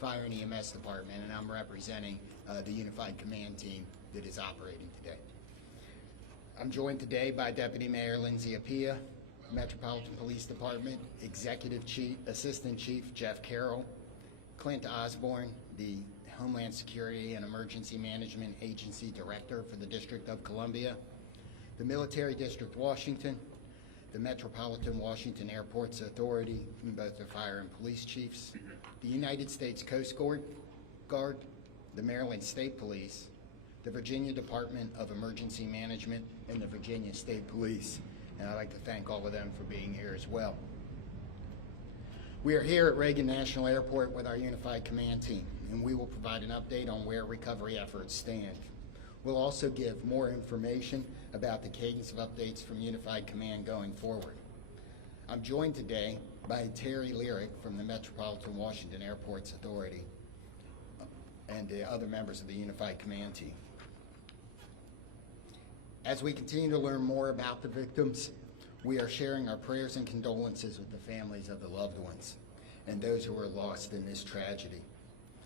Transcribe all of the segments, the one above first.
Fire and EMS Department, and I'm representing the Unified Command team that is operating today. I'm joined today by Deputy Mayor Lindsay Appiah, Metropolitan Police Department Executive Chief, Assistant Chief Jeff Carroll, Clint Osborne, the Homeland Security and Emergency Management Agency Director for the District of Columbia, the Military District Washington, the Metropolitan Washington Airports Authority, and both the fire and police chiefs, the United States Coast Guard, the Maryland State Police, the Virginia Department of Emergency Management, and the Virginia State Police. And I'd like to thank all of them for being here as well. We are here at Reagan National Airport with our Unified Command team, and we will provide an update on where recovery efforts stand. We'll also give more information about the cadence of updates from Unified Command going forward. I'm joined today by Terry Lyric from the Metropolitan Washington Airports Authority and the other members of the Unified Command team. As we continue to learn more about the victims, we are sharing our prayers and condolences with the families of the loved ones and those who were lost in this tragedy.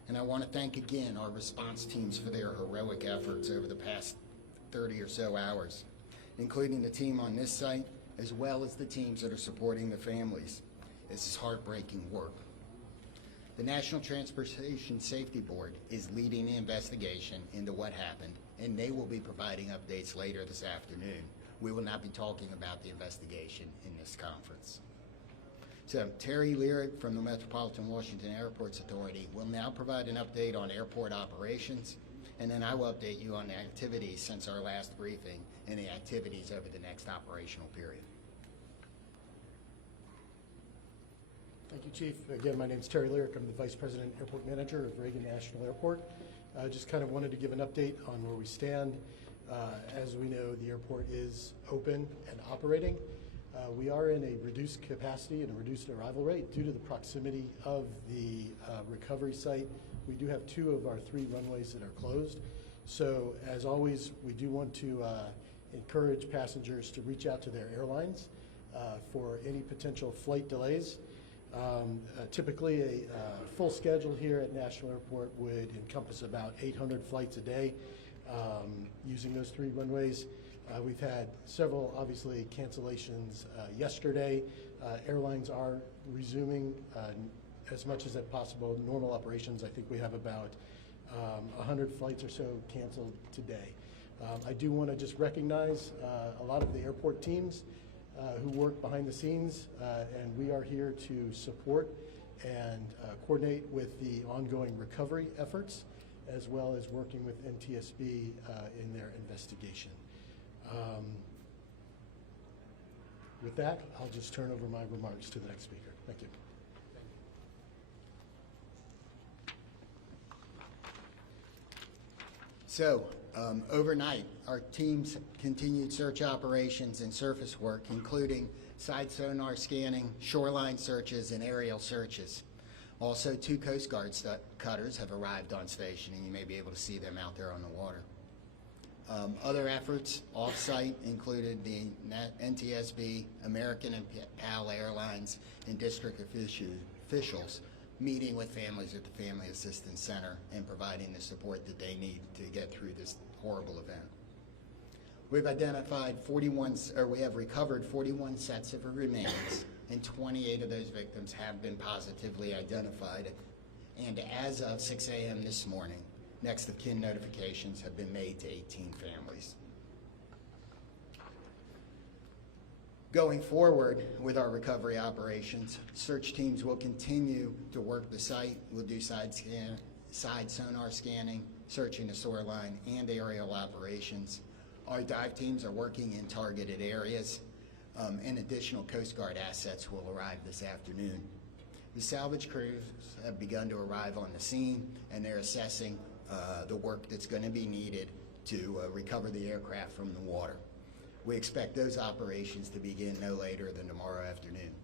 And I want to thank again our response teams for their heroic efforts over the past 30 or so hours, including the team on this site, as well as the teams that are supporting the families. This is heartbreaking work. The National Transportation Safety Board is leading the investigation into what happened, and they will be providing updates later this afternoon. We will not be talking about the investigation in this conference. So Terry Lyric from the Metropolitan Washington Airports Authority will now provide an update on airport operations, and then I will update you on the activities since our last briefing and the activities over the next operational period. Thank you, Chief. Again, my name is Terry Lyric. I'm the Vice President Airport Manager of Reagan National Airport. I just kind of wanted to give an update on where we stand. As we know, the airport is open and operating. We are in a reduced capacity and a reduced arrival rate due to the proximity of the recovery site. We do have 2 of our 3 runways that are closed. So as always, we do want to encourage passengers to reach out to their airlines for any potential flight delays. Typically a full schedule here at National Airport would encompass about 800 flights a day using those 3 runways. We've had several, obviously, cancellations yesterday. Airlines are resuming as much as possible normal operations. I think we have about 100 flights or so canceled today. I do want to just recognize a lot of the airport teams who work behind the scenes, and we are here to support and coordinate with the ongoing recovery efforts, as well as working with NTSB in their investigation. With that, I'll just turn over my remarks to the next speaker. Thank you. So, overnight, our teams continued search operations and surface work, including side sonar scanning, shoreline searches, and aerial searches. Also, 2 Coast Guard cutters have arrived on station, and you may be able to see them out there on the water. Other efforts off-site included the NTSB, American and PAL Airlines, and district officials meeting with families at the Family Assistance Center and providing the support that they need to get through this horrible event. We've identified we have recovered 41 sets of remains, and 28 of those victims have been positively identified. And as of 6 a.m. this morning, next of kin notifications have been made to 18 families. Going forward with our recovery operations, search teams will continue to work the site. We'll do side sonar scanning, searching the shoreline, and aerial operations. Our dive teams are working in targeted areas, and additional Coast Guard assets will arrive this afternoon. The salvage crews have begun to arrive on the scene, and they're assessing the work that's going to be needed to recover the aircraft from the water. We expect those operations to begin no later than tomorrow afternoon.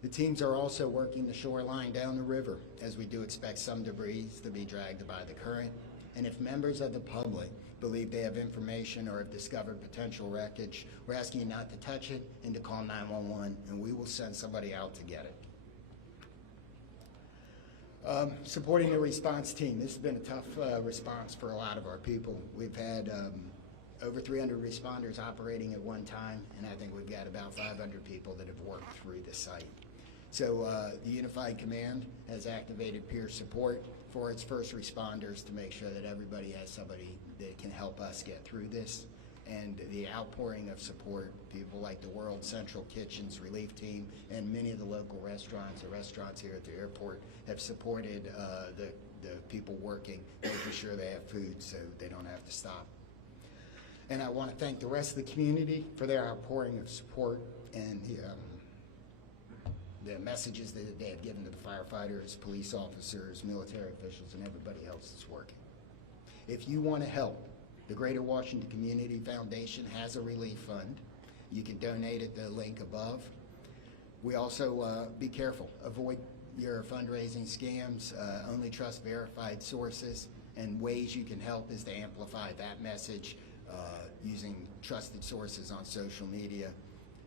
The teams are also working the shoreline down the river, as we do expect some debris to be dragged by the current. And if members of the public believe they have information or have discovered potential wreckage, we're asking you not to touch it and to call 911, and we will send somebody out to get it. Supporting the response team. This has been a tough response for a lot of our people. We've had over 300 responders operating at one time, and I think we've got about 500 people that have worked through the site. So the Unified Command has activated peer support for its first responders to make sure that everybody has somebody that can help us get through this. And the outpouring of support, people like the World Central Kitchens Relief Team and many of the local restaurants, here at the airport, have supported the people working, making sure they have food so they don't have to stop. And I want to thank the rest of the community for their outpouring of support and the messages that they have given to the firefighters, police officers, military officials, and everybody else that's working. If you want to help, the Greater Washington Community Foundation has a relief fund. You can donate at the link above. We also, be careful, avoid your fundraising scams, only trust verified sources, and ways you can help is to amplify that message using trusted sources on social media.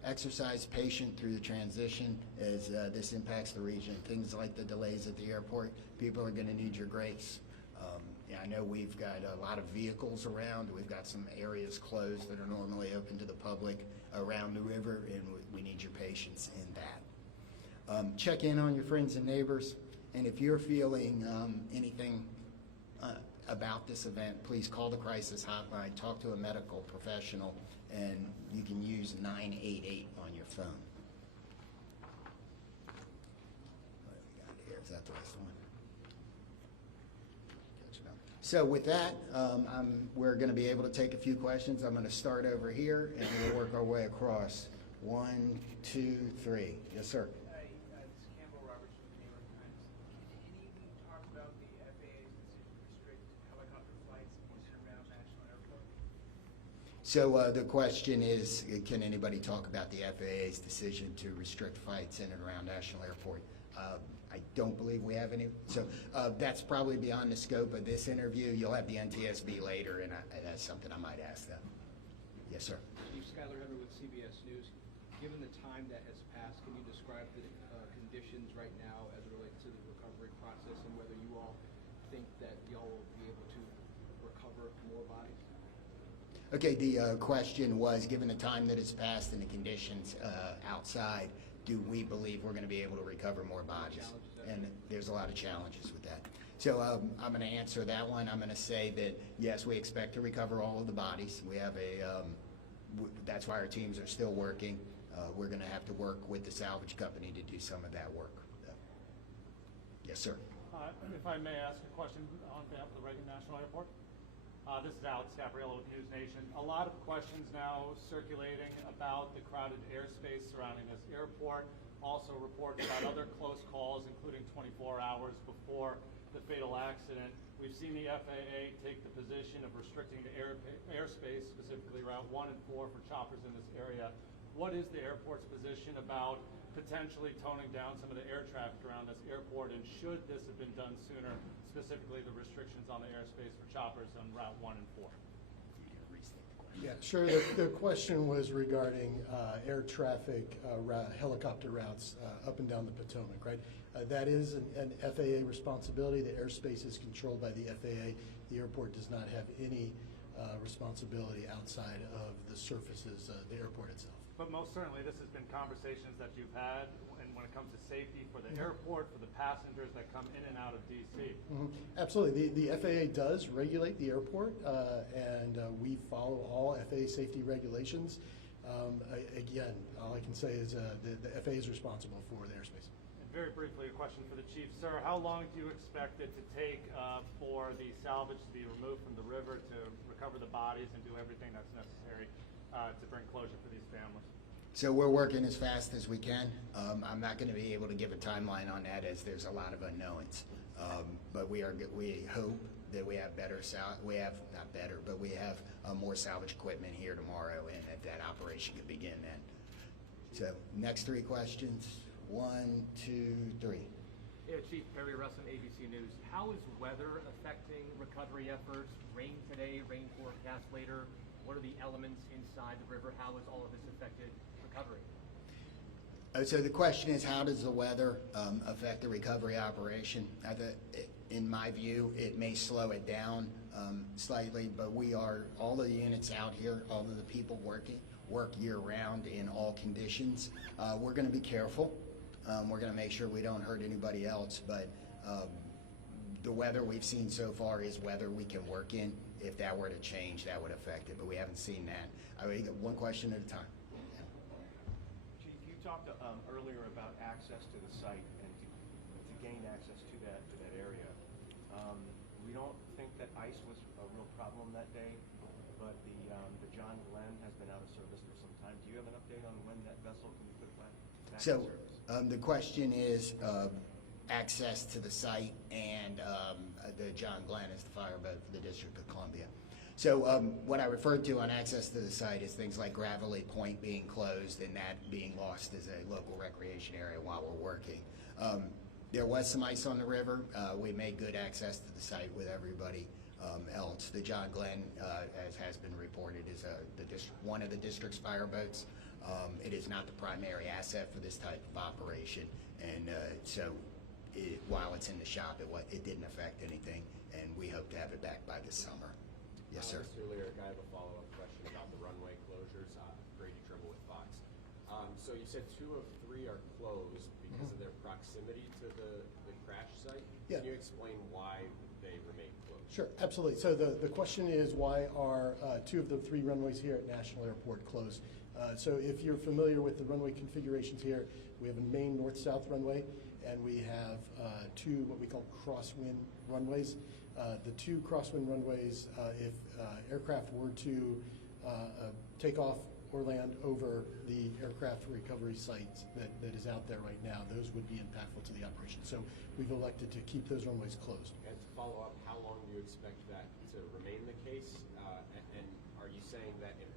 Exercise patience through the transition as this impacts the region. Things like the delays at the airport, people are going to need your grace. Yeah, I know we've got a lot of vehicles around. We've got some areas closed that are normally open to the public around the river, and we need your patience in that. Check in on your friends and neighbors, and if you're feeling anything about this event, please call the crisis hotline, talk to a medical professional, and you can use 988 on your phone. What do we got here? Is that the last one? So with that, we're going to be able to take a few questions. I'm going to start over here, and we'll work our way across. 1, 2, 3. Yes, sir. Hi, this is Campbell Roberts from the New York Times. Can any of you talk about the FAA's decision to restrict helicopter flights in and around National Airport? So the question is, can anybody talk about the FAA's decision to restrict flights in and around National Airport? I don't believe we have any. So that's probably beyond the scope of this interview. You'll have the NTSB later, and that's something I might ask them. Yes, sir. Chief Skylar Hunter with CBS News. Given the time that has passed, can you describe the conditions right now as it relates to the recovery process and whether you all think that y'all will be able to recover more bodies? Okay, the question was, given the time that has passed and the conditions outside, do we believe we're going to be able to recover more bodies? And there's a lot of challenges with that. So I'm going to answer that one. I'm going to say that, yes, we expect to recover all of the bodies. We have that's why our teams are still working. We're going to have to work with the salvage company to do some of that work. Yes, sir. If I may ask a question on behalf of the Reagan National Airport. This is Alex Gabriello with News Nation. A lot of questions now circulating about the crowded airspace surrounding this airport. Also reports about other close calls, including 24 hours before the fatal accident. We've seen the FAA take the position of restricting the airspace, specifically Route 1 and 4 for choppers in this area. What is the airport's position about potentially toning down some of the air traffic around this airport, and should this have been done sooner, specifically the restrictions on the airspace for choppers on Route 1 and 4? Yeah, sure. The question was regarding air traffic, helicopter routes up and down the Potomac, right? That is an FAA responsibility. The airspace is controlled by the FAA. The airport does not have any responsibility outside of the surfaces, the airport itself. But most certainly, this has been conversations that you've had, and when it comes to safety for the airport, for the passengers that come in and out of D.C. Absolutely. The FAA does regulate the airport, and we follow all FAA safety regulations. Again, all I can say is the FAA is responsible for the airspace. And very briefly, a question for the chief. Sir, how long do you expect it to take for the salvage to be removed from the river to recover the bodies and do everything that's necessary to bring closure for these families? So we're working as fast as we can. I'm not going to be able to give a timeline on that as there's a lot of unknowns. But we hope that we have more salvage equipment here tomorrow, and that operation could begin then. So next three questions. 1, 2, 3. Yeah, Chief Perry Russin, ABC News. How is weather affecting recovery efforts? Rain today, rain forecast later. What are the elements inside the river? How has all of this affected recovery? So the question is, how does the weather affect the recovery operation? In my view, it may slow it down slightly, but all of the units out here, all of the people working, work year-round in all conditions. We're going to be careful. We're going to make sure we don't hurt anybody else, but the weather we've seen so far is weather we can work in. If that were to change, that would affect it, but we haven't seen that. I mean, one question at a time. Chief, you talked earlier about access to the site and to gain access to that area. We don't think that ice was a real problem that day, but the John Glenn has been out of service for some time. Do you have an update on when that vessel can be put back in So service? the question is access to the site and the John Glenn is the fireboat for the District of Columbia. So what I referred to on access to the site is things like Gravelly Point being closed and that being lost as a local recreation area while we're working. There was some ice on the river. We made good access to the site with everybody else. The John Glenn, as has been reported, is one of the district's fireboats. It is not the primary asset for this type of operation, and while it's in the shop, it didn't affect anything, and we hope to have it back by this summer. Yes, sir. Mr. Lyric, I have a follow-up question about the runway closures. Brady Trimble with Fox. So you said 2 of 3 are closed because of their proximity to the crash site. Yeah. Can you explain why they remain closed? Sure, absolutely. So the question is, why are 2 of the 3 runways here at National Airport closed? So if you're familiar with the runway configurations here, we have a main north-south runway, and we have 2 what we call crosswind runways. The 2 crosswind runways, if aircraft were to take off or land over the aircraft recovery sites that is out there right now, those would be impactful to the operation. So we've elected to keep those runways closed. And to follow up, how long do you expect that to remain the case? And are you saying that if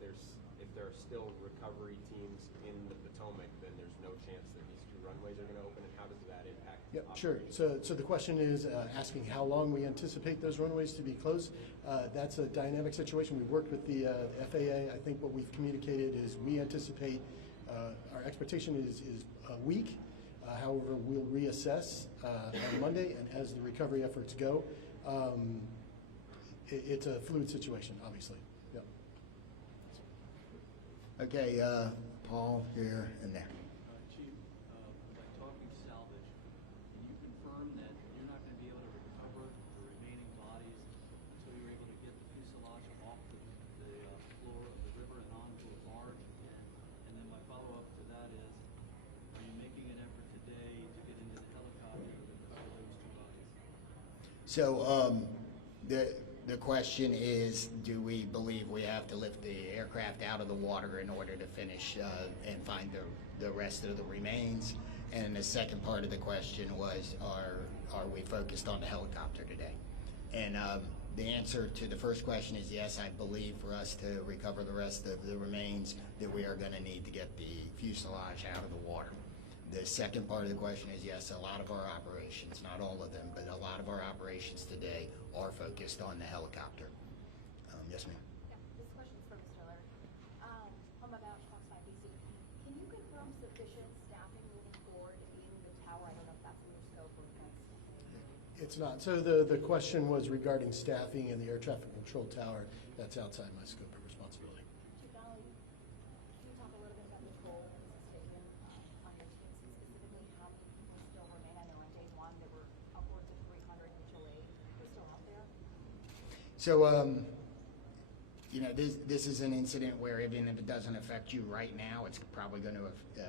there are still recovery teams in the Potomac, then there's no chance that these 2 runways are going to open? And how does that impact? Yep, sure. So the question is asking how long we anticipate those runways to be closed. That's a dynamic situation. We've worked with the FAA. I think what we've communicated is we anticipate, our expectation is a week. However, we'll reassess on Monday, and as the recovery efforts go, it's a fluid situation, obviously. Yep. Okay, Paul, here and there. Chief, by talking salvage, can you confirm that you're not going to be able to recover the remaining bodies until you're able to get the fuselage off the floor of the river and onto a barge? And then my follow-up to that is, are you making an effort today to get into the helicopter to recover those 2 bodies? So the question is, do we believe we have to lift the aircraft out of the water in order to finish and find the rest of the remains? And the second part of the question was, are we focused on the helicopter today? And the answer to the first question is yes. I believe for us to recover the rest of the remains that we are going to need to get the fuselage out of the water. The second part of the question is yes, a lot of our operations, not all of them, but a lot of our operations today are focused on the helicopter. Yes, ma'am. Yeah, this question's for Mr. Lyric. I'm about Fox 5 BC. Can you confirm sufficient staffing moving forward in the tower? I don't know if that's in your scope or if that's... It's not. So the question was regarding staffing in the air traffic control tower. That's outside my scope of responsibility. Chief Donnelly, can you talk a little bit about the role in this stadium on your teams, and specifically how many people still remain? I know on day 1 there were upwards of 300 mutual aid. They're still out there? So, you know, this is an incident where even if it doesn't affect you right now, it's probably going to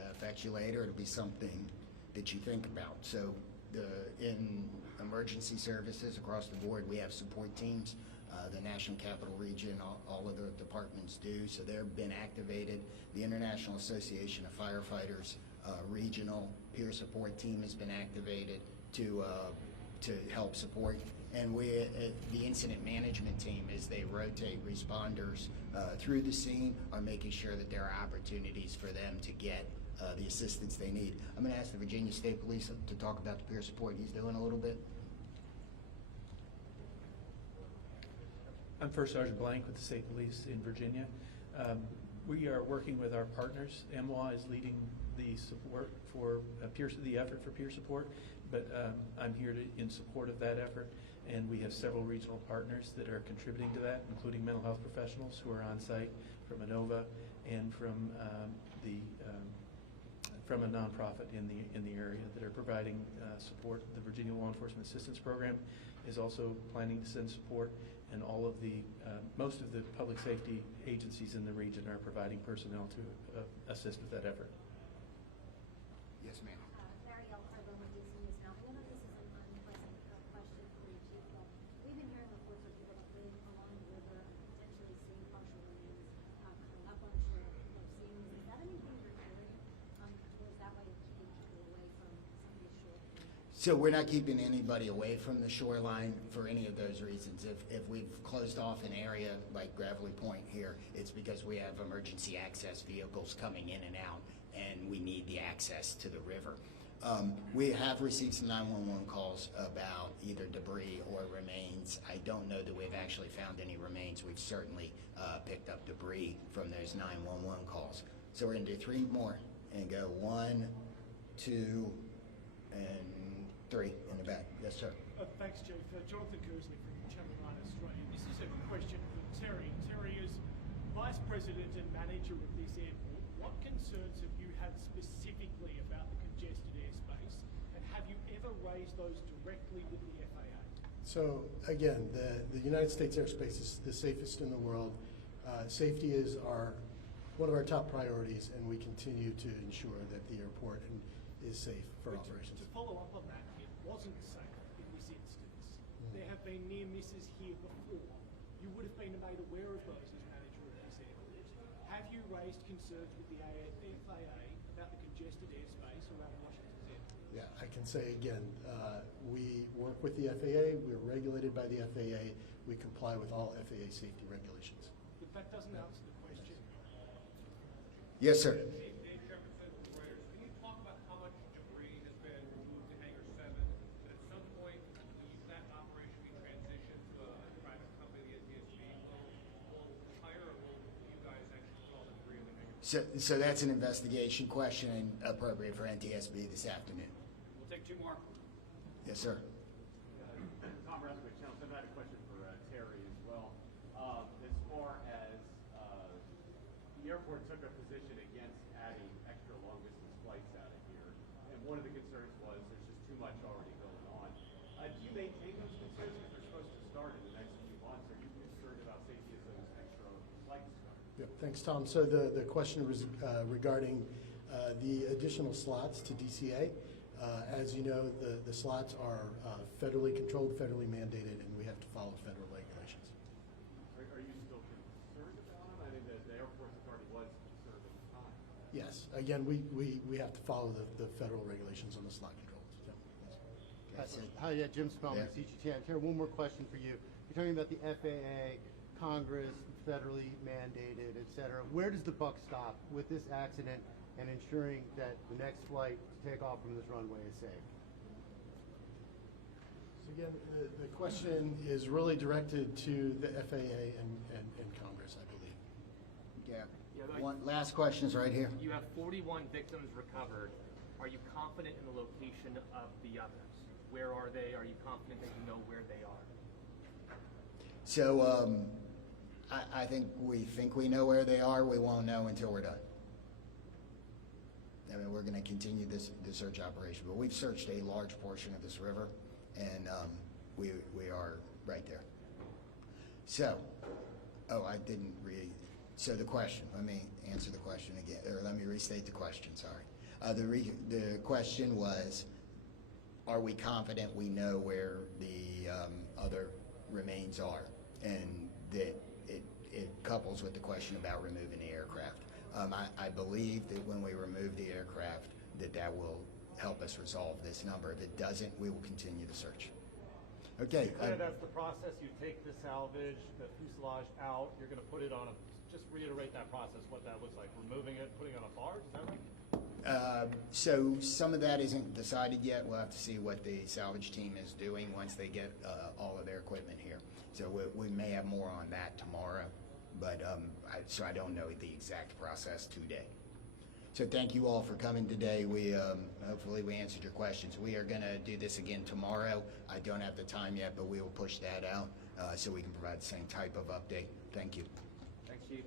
affect you later. It'll be something that you think about. So in emergency services across the board, we have support teams. The National Capital Region, all of the departments do. So they've been activated. The International Association of Firefighters regional peer support team has been activated to help support. And the incident management team, as they rotate responders through the scene, are making sure that there are opportunities for them to get the assistance they need. I'm going to ask the Virginia State Police to talk about the peer support he's doing a little bit. I'm First Sergeant Blank with the State Police in Virginia. We are working with our partners. MWA is leading the support for the effort for peer support, but I'm here in support of that effort, and we have several regional partners that are contributing to that, including mental health professionals who are on site from ANOVA and from a nonprofit in the area that are providing support. The Virginia Law Enforcement Assistance Program is also planning to send support, and all of the most of the public safety agencies in the region are providing personnel to assist with that effort. Yes, ma'am. Mary L. Carbone with DC News Now. I know this is an unpleasant question for you, Chief, but we've been hearing reports of people that live along the river, potentially seeing partial remains coming up on shore. They're seeing this. Is that anything you're hearing? Or is that why you're keeping people away from some of these shore? So we're not keeping anybody away from the shoreline for any of those reasons. If we've closed off an area like Gravelly Point here, it's because we have emergency access vehicles coming in and out, and we need the access to the river. We have received some 911 calls about either debris or remains. I don't know that we've actually found any remains. We've certainly picked up debris from those 911 calls. So we're going to do 3 more and go 1, 2, and 3 in the back. Yes, sir. Thanks, Chief. Jonathan Kersley from Channel 9 Australia. This is a question for Terry. Terry, as Vice President and Manager of this airport, what concerns have you had specifically about the congested airspace, and have you ever raised those directly with the FAA? So again, the United States airspace is the safest in the world. Safety is one of our top priorities, and we continue to ensure that the airport is safe for operations. To follow up on that, it wasn't safe in this instance. There have been near misses here before. You would have been made aware of those as manager of this airport. Have you raised concerns with the FAA about the congested airspace around Washington's airport? Yeah, I can say again, we work with the FAA, we're regulated by the FAA, we comply with all FAA safety regulations. But that doesn't answer the question. Yes, sir. Can you talk about how much debris has been moved to Hangar 7? But at some point, will that operation be transitioned to a private company, the NTSB? Will hire, or will you guys actually put all the debris in the hangar? So that's an investigation question and appropriate for NTSB this afternoon. We'll take 2 more. Yes, sir. Tom Resnick, Channel 7. I had a question for Terry as well. As far as the airport took a position against adding extra long-distance flights out of here, and one of the concerns was there's just too much already going on. Do you maintain those concerns because they're supposed to start in the next few months? Are you concerned about safety as those extra flights start? Yep, thanks, Tom. So the question was regarding the additional slots to DCA. As you know, the slots are federally controlled, federally mandated, and we have to follow federal regulations. Are you still concerned about them? I mean, the airport authority was concerned at the time. Yes. Again, we have to follow the federal regulations on the slot controls. Yeah. That's it. Hi, Jim Spellman, Yeah. CGTN. Here, one more question for you. You're talking about the FAA, Congress, federally mandated, et cetera. Where does the buck stop with this accident and ensuring that the next flight to take off from this runway is safe? So again, the question is really directed to the FAA and Congress, I believe. Yeah. Yeah, One last question is right here. You have 41 victims recovered. Are you confident in the location of the others? Where are they? Are you confident that you know where they are? So I think we know where they are. We won't know until we're done. I mean, we're going to continue the search operation, but we've searched a large portion of this river, and we are right there. So, I didn't read. So the question. Let me answer the question again, or let me restate the question. Sorry. The question was, are we confident we know where the other remains are, and that it couples with the question about removing the aircraft. I believe that when we remove the aircraft, that will help us resolve this number. If it doesn't, we will continue the search. Okay. That's the process. You take the salvage, the fuselage out. You're going to put it on just reiterate that process, what that was like. Removing it, putting it on a barge. Is that right? So some of that isn't decided yet. We'll have to see what the salvage team is doing once they get all of their equipment here. So we may have more on that tomorrow, but so I don't know the exact process today. So thank you all for coming today. We hopefully we answered your questions. We are going to do this again tomorrow. I don't have the time yet, but we will push that out so we can provide the same type of update. Thank you. Thanks, Chief.